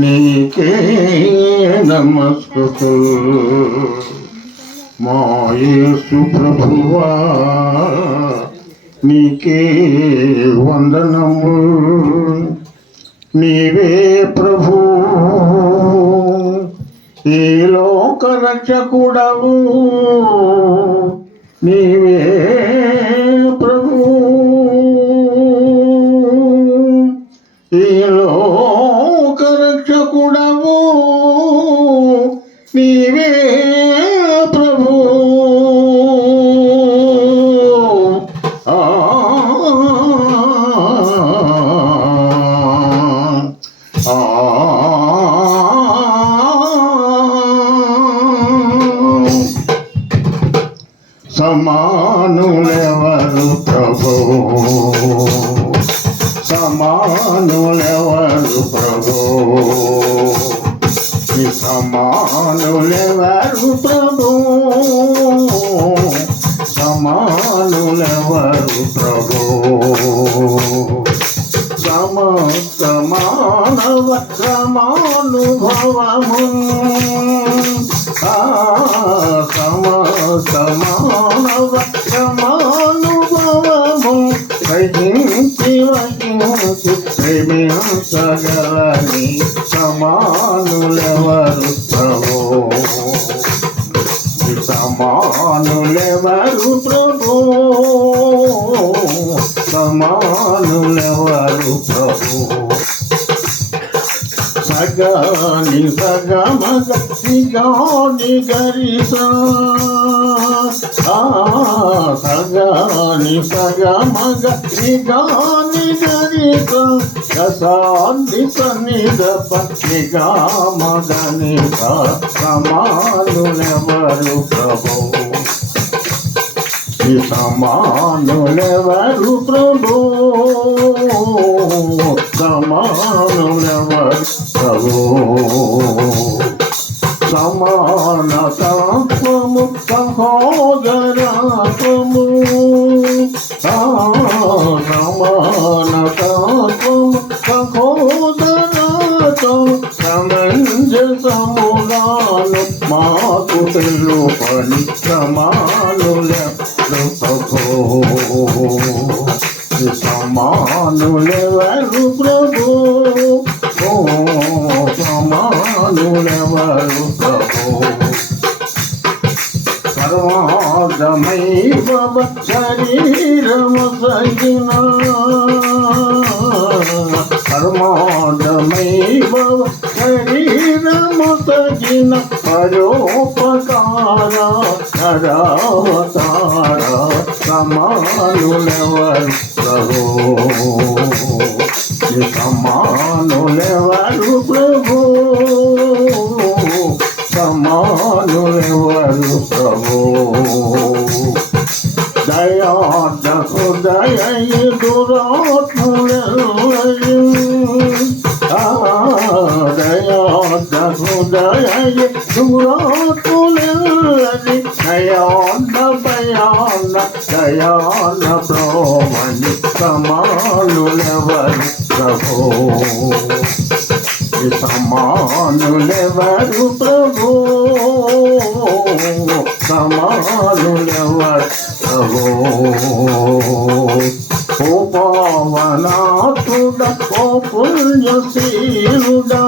నీకే నమస్కృతులు మా యేసు ప్రభువా, నీకే వందనము. నీవే ప్రభు, ఈ లోక రక్షకుడవు. నీవే ప్రభు, ఈ లోక రక్షకుడవు. నీవే ప్రభు. సమానులెవరు ప్రభు, సమానులెవరు ప్రభు, సమానులెవరు ప్రభు, సమానులెవరు ప్రభు. సమస్త మానవ సమానుభవము, సమస్త మానవ సమానుభవము గ్రహించి వహించి ప్రేమించగలని సమానులెవరు ప్రభు, సమానులెవరు ప్రభు, సమానులెవరు ప్రభు. సగాని సగమగ సిగాని గరిసా, సగాని సగమగ సిగాని గరిసా, రసాన్ని సన్నిధప నిగామగని సమానులెవరు ప్రభు, సమానులెవరు ప్రభు, సమానులెవరు ప్రభు. సమానతత్వము సహోదరత్వము, సమానతత్వము సహోదరత్వము సమంజసముగాను మాకు తెలుపని సమానులెవరు ప్రభు, సమానులెవరు ప్రభు, సమానులెవరు ప్రభు. సర్వాదమైవ శరీరము సగిన, సర్వాదమైవ శరీరము సగిన పరోపకార నరావతార సమానులెవరు ప్రభు, సమానులెవరు ప్రభు, సమానులెవరు ప్రభు. దయార్థ హృదయ దురాత్ములెవరు, దయార్థ హృదయ దురాత్ములెవరు, దయాన్న భయాన్న దయాన్న ప్రోమణి సమానులెవరు ప్రభు, సమానులెవరు ప్రభు, సమానులెవరు ప్రభు. ఓ పావనాత్ముడ, ఓ పుణ్యశీలుడా,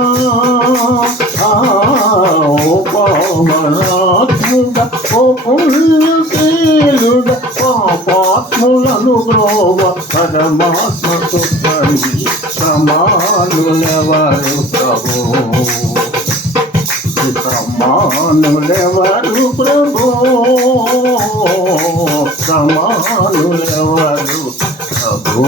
ఓ పావనాత్ముడ, ఓ పుణ్యశీలుడ, పాపాత్ములను బ్రోవ పరమాత్మ సుఖని సమానులెవరు ప్రభు, సమానులెవరు ప్రభు, సమానులెవరు ప్రభు.